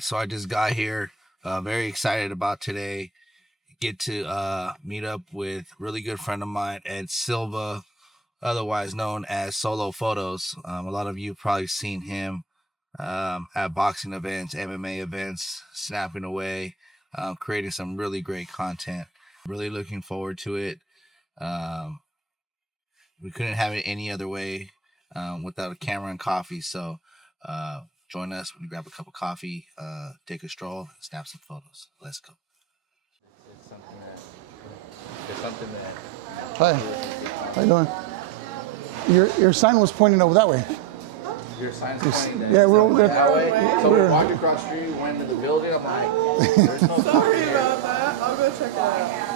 right, so I just got here. Very excited about today. Get to meet up with a really good friend of mine, Ed Silva, otherwise known as Solo Photos. A lot of you probably seen him at boxing events, MMA events, snapping away, creating some really great content. Really looking forward to it. Um, we couldn't have it any other way without a camera and coffee. So join us when you grab a cup of coffee, take a stroll, and snap some photos. Let's go. It's something that Hi, how you doing? Your sign was pointing over that way. your sign's pointing that Yeah, we're over there. that way. So we walked across the street, we went into the building. I'm like, there's no Sorry about that. I'll go check it out.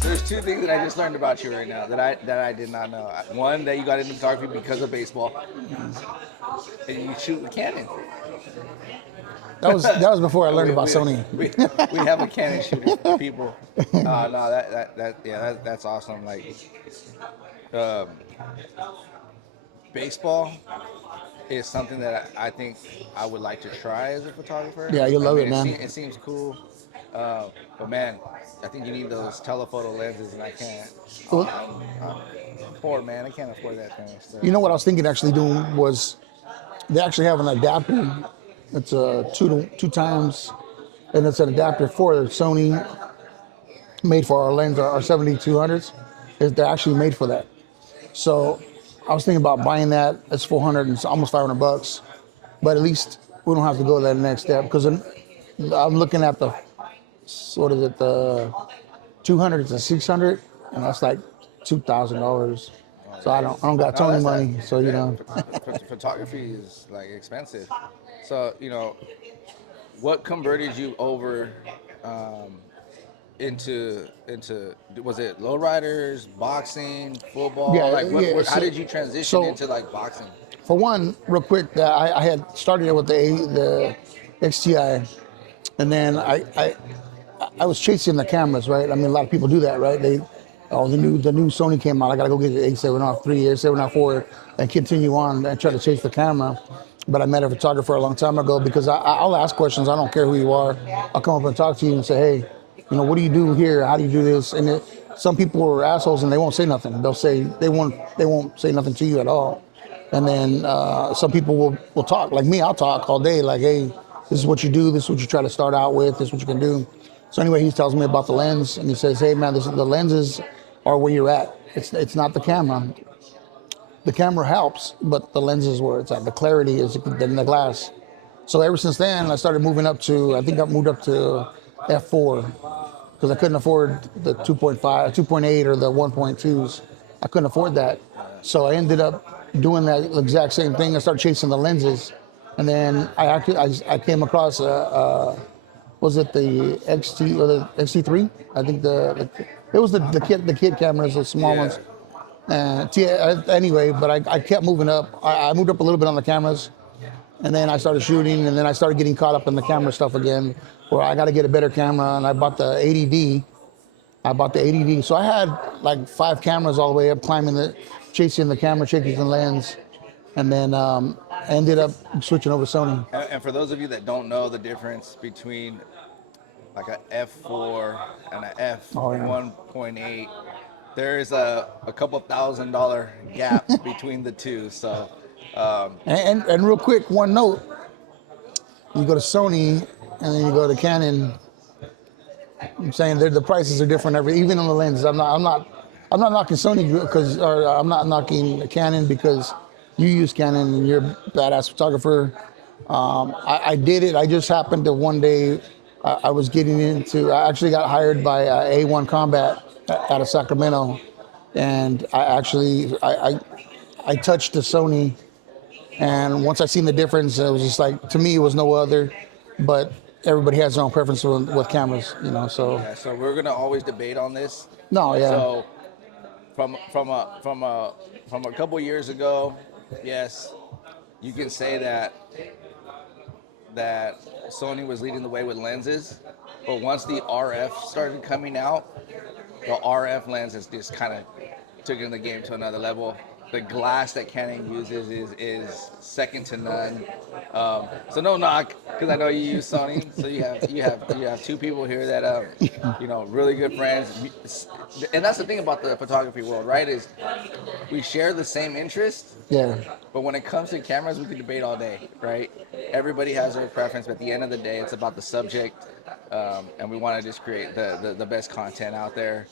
There's two things that I just learned about you right now that I did not know. One, that you got into photography because of baseball, and you shoot with Canon. That was before I learned about we, Sony. We have a Canon shooter, people. No, that's awesome. Like, um, baseball is something that I think I would like to try as a photographer. Yeah, you'll love it, man. It seems cool, but man, I think you need those telephoto lenses, and I can't. I'm poor, man. I can't afford that kind of stuff. You know what I was thinking actually doing was they actually have an adapter. It's a two times, and it's an adapter for Sony, made for our lens, our 7200s. They're actually made for that. So I was thinking about buying that. It's 400 and it's almost $500, but at least we don't have to go that next step because I'm looking at the the 200 to 600, and that's like $2,000. So I don't got Tony money. So you know, photography is like expensive. So what converted you over into was it lowriders, boxing, football? Yeah, Like yeah, how so- did you transition so- into like boxing? for one, real quick, I had started it with the XTI, and then I was chasing the cameras, right? I mean, a lot of people do that, right? The new Sony came out. I gotta go get the A7R3, A7R4, and continue on and try to chase the camera. But I met a photographer a long time ago because I'll ask questions. I don't care who you are. I'll come up and talk to you and say, hey, what do you do here? How do you do this? And some people are assholes and they won't say nothing. They'll say they won't say nothing to you at all. And then some people will talk. Like me, I'll talk all day. Like, hey, this is what you do. This is what you try to start out with. This is what you can do. So anyway, he tells me about the lens, and he says, hey, man, the lenses are where you're at. It's not the camera. The camera helps, but the lens is where it's at. The clarity is in the glass. So ever since then, I started moving up to, I think I moved up to F4 because I couldn't afford the 2.5, 2.8 or the 1.2s. I couldn't afford that. So I ended up doing that exact same thing. I started chasing the lenses. And then I came across was it the XT or the XT3? I think it was the kid cameras, the small ones. Anyway, but I kept moving up. I moved up a little bit on the cameras, and then I started shooting, and then I started getting caught up in the camera stuff again, where I got to get a better camera, and I bought the 80D. So I had like 5 cameras all the way up, chasing the camera, chasing the lens, and then I ended up switching over to Sony. And for those of you that don't know the difference between like a F4 and a F1.8, there is a couple $1,000 gap between the two. So, and real quick, one note: you go to Sony and then you go to Canon. I'm saying the prices are different even on the lenses. I'm not knocking Sony or I'm not knocking Canon because you use Canon and you're a badass photographer. I did it. I just happened to one day. I was getting into. I actually got hired by A1 Combat out of Sacramento, and I touched the Sony, and once I seen the difference, it was just like, to me it was no other, but everybody has their own preference with cameras, So yeah, so we're gonna always debate on this. No, yeah. So from a couple years ago, yes, you can say that Sony was leading the way with lenses, but once the RF started coming out, the RF lens has just kind of taken the game to another level. The glass that Canon uses is second to none. So no knock, because I know you use Sony. So you have two people here that really good friends. And that's the thing about the photography world, right? Is we share the same interest. Yeah. But when it comes to cameras, we can debate all day, right? Everybody has their preference, but at the end of the day, it's about the subject, and we want to just create the best content out there.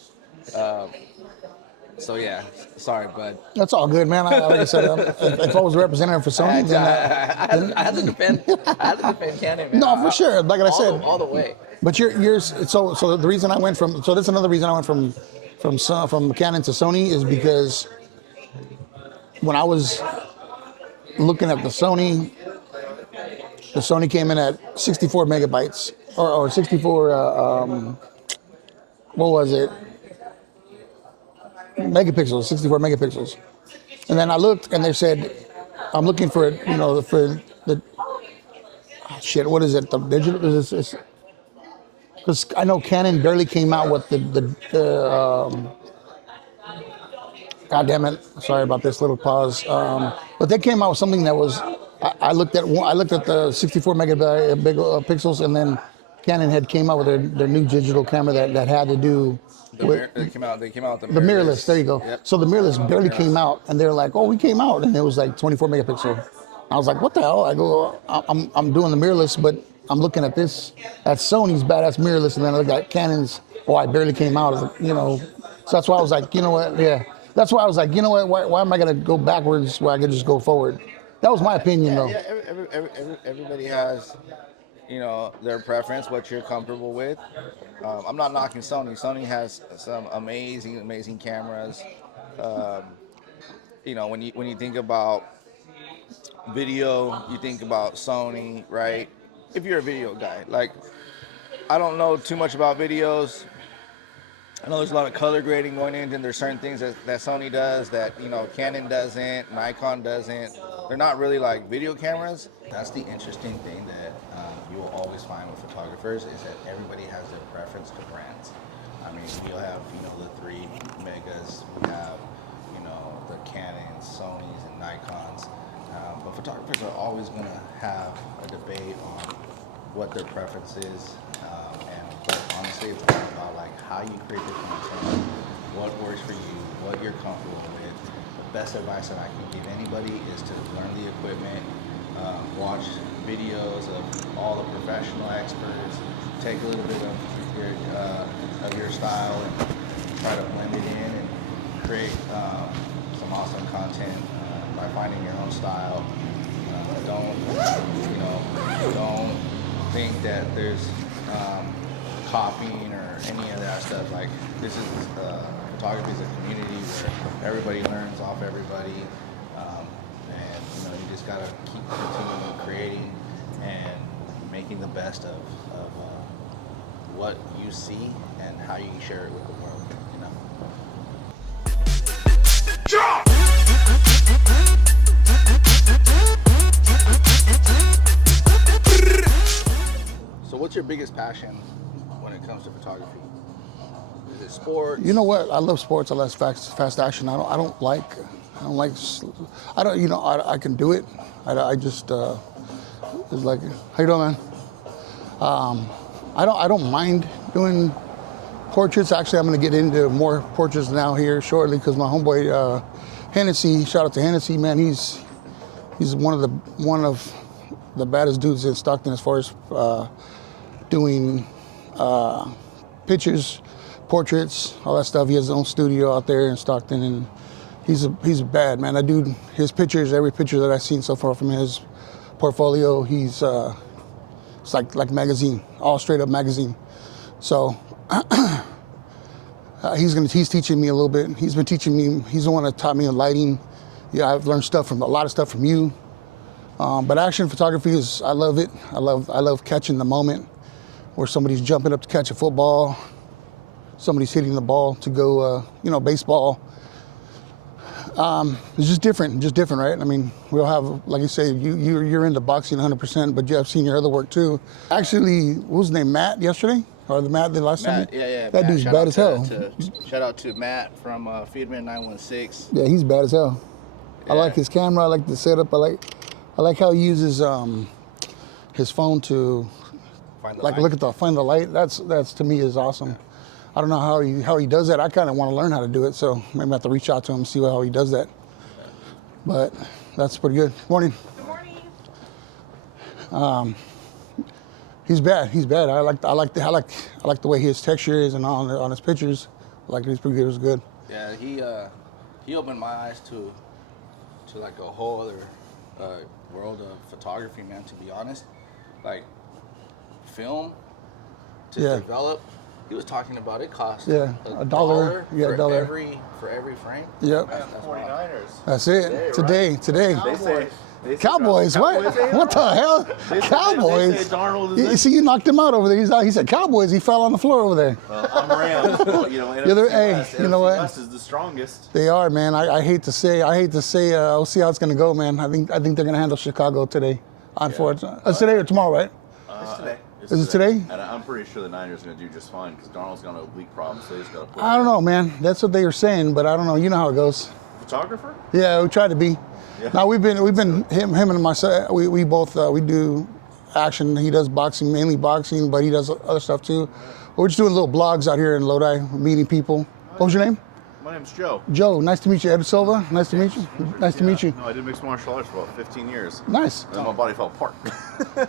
So yeah, sorry, bud. That's all good, man. Like I said, if I was a representative for Sony, then I had to defend. I had to defend Canon, man. no, for sure. Like I said, all the way. But so the reason I went from this is another reason I went from Canon to Sony is because when I was looking at the Sony came in at 64 megabytes or 64 what was it? Megapixels, 64 megapixels. And then I looked and they said I'm looking for the what is it? The digital because I know Canon barely came out with God damn it! Sorry about this little pause. But they came out with something that was. I looked at the 64 megapixels, and then Canon had came out with their new digital camera that had to do. They came out with the mirrorless. There you go. Yep. So the mirrorless barely came out, and they're like, "Oh, we came out," and it was like 24 megapixel. I was like, "What the hell?" I go, "I'm doing the mirrorless, but I'm looking at this at Sony's badass mirrorless, and then I got Canon's. Oh, I barely came out. So that's why I was like, you know what? Yeah, that's why I was like, you know what? Why am I gonna go backwards where I could just go forward? That was my opinion, though. Yeah, everybody has, their preference, what you're comfortable with. I'm not knocking Sony. Sony has some amazing cameras. When you think about video, you think about Sony, right? If you're a video guy, like I don't know too much about videos. I know there's a lot of color grading going in, and there's certain things that Sony does that Canon doesn't, Nikon doesn't. They're not really like video cameras. That's the interesting thing that you will always find with photographers is that everybody has their preference to brands. I mean, we'll have the 3 megas, we have the Canons, Sonys, and Nikons. But photographers are always going to have a debate on what their preference is. But honestly, it's all about like how you create the content, what works for you, what you're comfortable with. The best advice that I can give anybody is to learn the equipment, watch videos of all the professional experts, take a little bit of your style and try to blend it in and create some awesome content by finding your own style. Don't think that there's copying or any of that stuff. Like this is photography is a community where everybody learns off everybody, and you just gotta keep continuing creating and making the best of what you see and how you share it with the world. So what's your biggest passion when it comes to photography? Is it sports? You know what? I love sports. I love fast action. I can do it. I just it's like, how you doing, man? I don't mind doing portraits. Actually, I'm going to get into more portraits now here shortly because my homeboy Hennessy, shout out to Hennessy, man. He's one of the baddest dudes in Stockton as far as doing pictures, portraits, all that stuff. He has his own studio out there in Stockton, and he's bad, man. That dude, his pictures, every picture that I've seen so far from his portfolio, it's like magazine, all straight up magazine. So he's teaching me a little bit. He's been teaching me. He's the one that taught me in lighting. Yeah, I've learned a lot of stuff from you. But action photography I love it. I love catching the moment where somebody's jumping up to catch a football, somebody's hitting the ball to go, baseball. It's just different, right? I mean, we all have, like you say, you're into boxing 100%, but I've seen your other work too. Actually, what was his name, Matt, yesterday? or the Matt the last time. Matt, yeah. That Matt, dude's shout bad out as hell. Shout out to Matt from Feedman 916. Yeah, he's bad as hell. I like his camera. I like the setup. I like how he uses his phone to Find the like light. find the light. That's to me is awesome. Yeah. I don't know how he does that. I kind of want to learn how to do it, so maybe I have to reach out to him and see how he does that. But that's pretty good. Morning. Good morning. He's bad. He's bad. I like the way his texture is and on his pictures. I like he's pretty good. It was good. Yeah, he opened my eyes to like a whole other world of photography, man. To be honest, like film to develop. He was talking about it cost a dollar. Yeah, for a dollar for every frame. Yep. That's 49ers. That's it. Today, Today. They say Cowboys, what? What the hell? Cowboys. They say Darnold You is see, you knocked him out over there. He said Cowboys. He fell on the floor over there. I'm Rams. But, Hey, you know what? West is the strongest. They are, man. I hate to say. We'll see how it's gonna go, man. I think they're gonna handle Chicago today. Unfortunately, it's today or tomorrow, right? It's today. Is it today? And I'm pretty sure the Niners are going to do just fine because Darnold's got no oblique problems, so they just got to put I don't know, man. That's what they were saying, but I don't know. You know how it goes. Photographer? Yeah, we try to be. Yeah. Now we've been him and myself. We both we do action. He does boxing, mainly boxing, but he does other stuff too. We're just doing little blogs out here in Lodi, meeting people. What was your name? My name's Joe. Joe, nice to meet you. Ed Silva, nice to meet you. Nice to meet you. No, I did mixed martial arts for about 15 years. Nice. And then my body fell apart.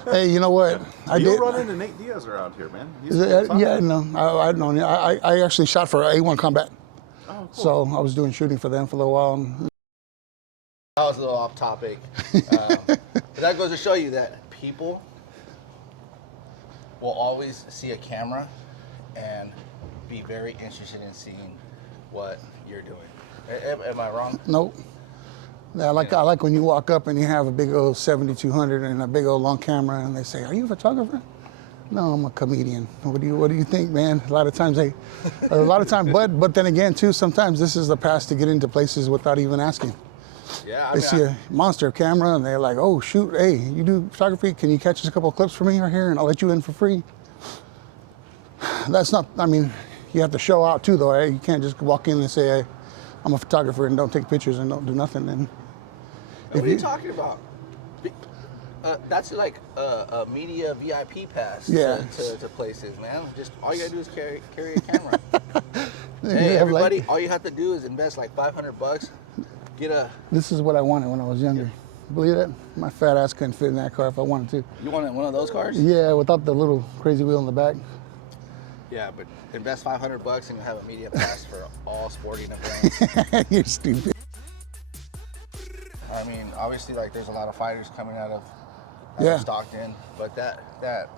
Hey, you know what? You run into Nate Diaz around here, man. Yeah, no, I've known you. I actually shot for A1 Combat. Oh, cool. So I was doing shooting for them for a little while. That was a little off topic. But that goes to show you that people will always see a camera and be very interested in seeing what you're doing. Am I wrong? Nope. I like when you walk up and you have a big old 7200 and a big old long camera, and they say, "Are you a photographer?" No, I'm a comedian. What do you think, man? A lot of times, but then again, too, sometimes this is the pass to get into places without even asking. Yeah, They see a monster camera and they're like, "Oh shoot, hey, you do photography? Can you catch us a couple of clips for me right here, and I'll let you in for free?" That's not. I mean, you have to show out too, though. Eh? You can't just walk in and say, "Hey, I'm a photographer," and don't take pictures and don't do nothing. And what are you talking about? That's like a media VIP pass to places, man. Just all you gotta do is carry a camera. Hey, everybody, all you have to do is invest like $500. This is what I wanted when I was younger. Believe that? My fat ass couldn't fit in that car if I wanted to. You wanted one of those cars? Yeah, without the little crazy wheel in the back. Yeah, but invest $500 and you'll have a media pass for all sporting events. You're stupid. I mean, obviously, like there's a lot of fighters coming out of Stockton, but that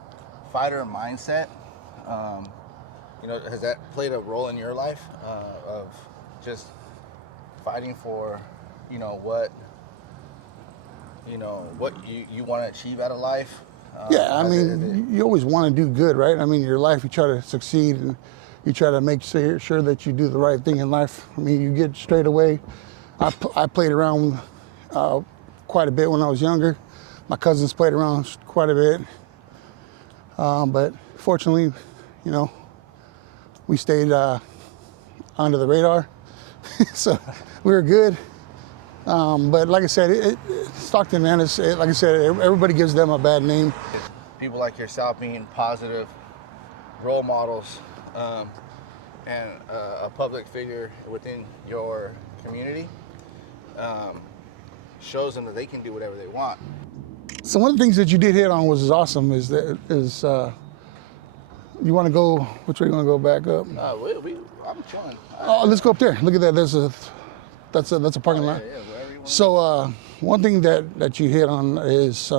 fighter mindset, has that played a role in your life of just fighting for, what you want to achieve out of life? Yeah, I mean, you always want to do good, right? I mean, your life, you try to succeed and you try to make sure that you do the right thing in life. I mean, you get straight away. I played around quite a bit when I was younger. My cousins played around quite a bit. But fortunately, we stayed under the radar. So we were good. But like I said, Stockton, man, like I said, everybody gives them a bad name. People like yourself being positive role models and a public figure within your community shows them that they can do whatever they want. So one of the things that you did hit on was awesome is you want to go, which way you want to go back up? I'm chilling. Let's go up there. Look at that. That's a parking lot. Yeah, wherever you want. So one thing that you hit on is,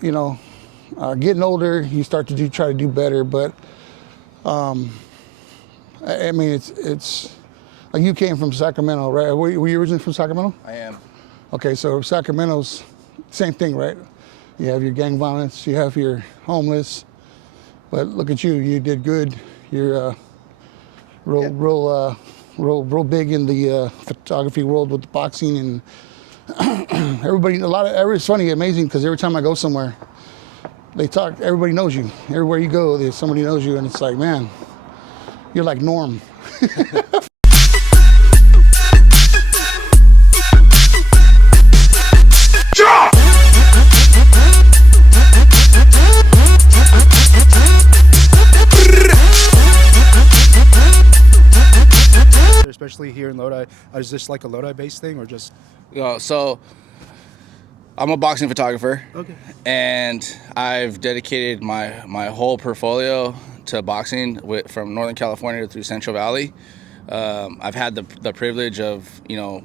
getting older, you start to try to do better. But I mean, it's like you came from Sacramento, right? Were you originally from Sacramento? I am. Okay, so Sacramento's same thing, right? You have your gang violence, you have your homeless, but look at you. You did good. You're real big in the photography world with the boxing and everybody. It's funny, amazing, because every time I go somewhere, they talk, everybody knows you. Everywhere you go, there's somebody knows you, and it's like, man, you're like Norm. Especially here in Lodi, is this like a Lodi-based thing or just? So I'm a boxing photographer. Okay. And I've dedicated my whole portfolio to boxing from Northern California through Central Valley. I've had the privilege of,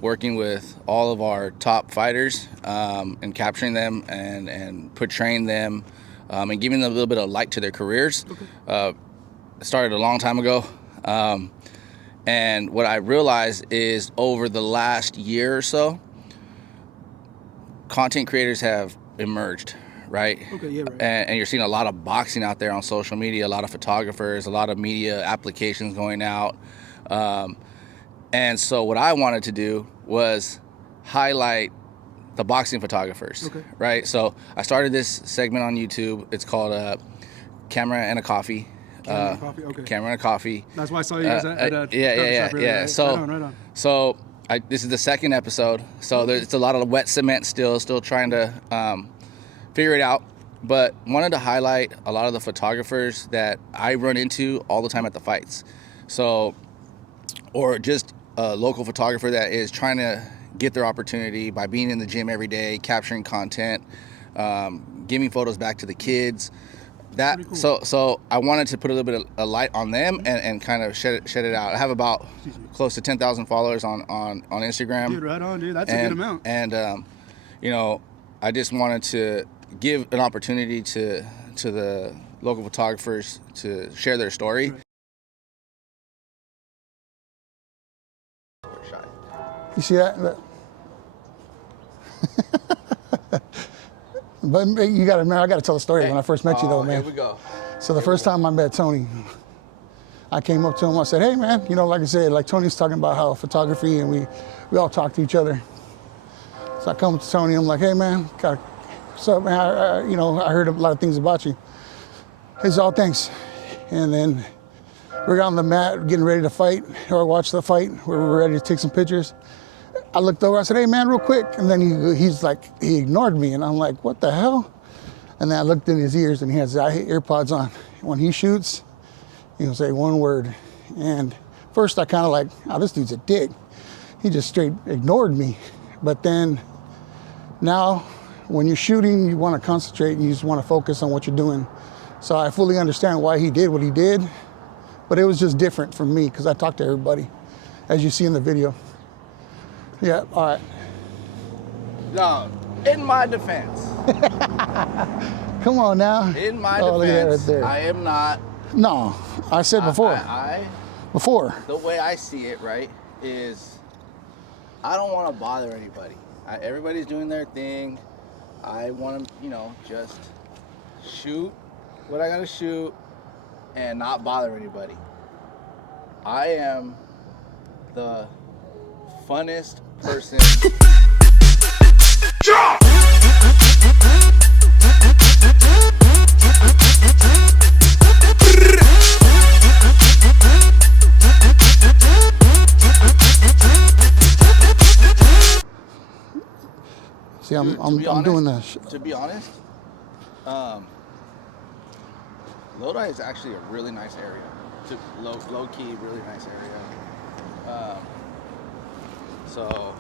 working with all of our top fighters and capturing them and portraying them and giving them a little bit of light to their careers. Okay. Started a long time ago. And what I realized is over the last year or so, content creators have emerged, right? Okay, yeah, right. And you're seeing a lot of boxing out there on social media, a lot of photographers, a lot of media applications going out. And so what I wanted to do was highlight the boxing photographers, okay, right? So I started this segment on YouTube. It's called Camera and a Coffee. Camera and Coffee, okay. Camera and a Coffee. That's why I saw you guys at yeah. Right? So, right on. So this is the second episode. So there's a lot of wet cement still trying to figure it out. But wanted to highlight a lot of the photographers that I run into all the time at the fights. So, or just a local photographer that is trying to get their opportunity by being in the gym every day, capturing content, giving photos back to the kids. That cool. So I wanted to put a little bit of light on them and kind of shed it out. I have about close to 10,000 followers on Instagram. Dude, right on, dude. That's a good amount. And I just wanted to give an opportunity to the local photographers to share their story. You see that? But you got to remember, I got to tell a story when I first met you, though, man. Here we go. So the first time I met Tony, I came up to him. I said, "Hey, man, like I said, like Tony's talking about how photography, and we all talk to each other." So I come up to Tony. I'm like, "Hey, man, what's up, man? I heard a lot of things about you." He said, "Oh, thanks." And then we're on the mat getting ready to fight or watch the fight. We're ready to take some pictures. I looked over, I said, "Hey, man, real quick." And then he ignored me. And I'm like, "What the hell?" And then I looked in his ears, and he has earpods on. When he shoots, he'll say one word. And first I kind of like, "Oh, this dude's a dick." He just straight ignored me. But then now when you're shooting, you want to concentrate and you just want to focus on what you're doing. So I fully understand why he did what he did. But it was just different from me because I talked to everybody, as you see in the video. Yeah, all right. No, in my defense. Come on now. In my Look at defense, that right there. I am not. No, I said before. Before. The way I see it, right, is I don't want to bother anybody. Everybody's doing their thing. I want to, just shoot what I got to shoot and not bother anybody. I am the funnest person. See, I'm doing this. To be honest, Lodi is actually a really nice area. Low key, really nice area. So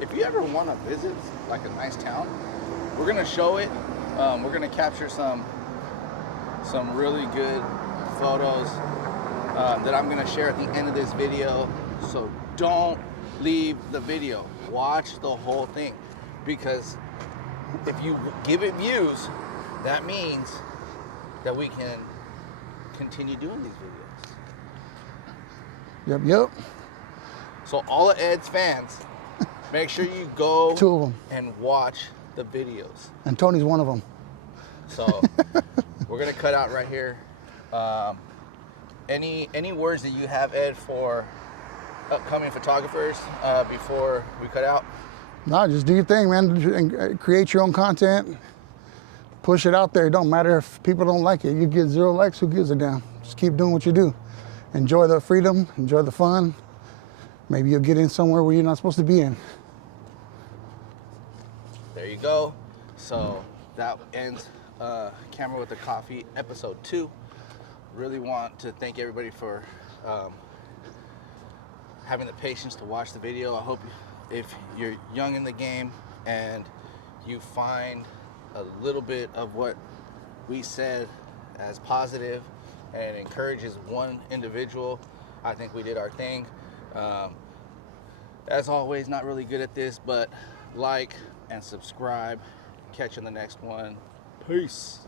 if you ever want to visit like a nice town, we're gonna show it. We're gonna capture some really good photos that I'm gonna share at the end of this video. So don't leave the video. Watch the whole thing, because if you give it views, that means that we can continue doing these videos. Yep. So all of Ed's fans, make sure you go 2 of them and watch the videos. And Tony's one of them. So we're gonna cut out right here. Any words that you have, Ed, for upcoming photographers before we cut out? No, just do your thing, man. And create your own content. push it out there. It don't matter if people don't like it. You get 0 likes, who gives a damn? Just keep doing what you do. Enjoy the freedom, enjoy the fun. Maybe you'll get in somewhere where you're not supposed to be in. There you go. So that ends Camera with the Coffee episode 2. Really want to thank everybody for having the patience to watch the video. I hope if you're young in the game and you find a little bit of what we said as positive and encourages one individual, I think we did our thing. As always, not really good at this, but like and subscribe. Catch you in the next one. Peace.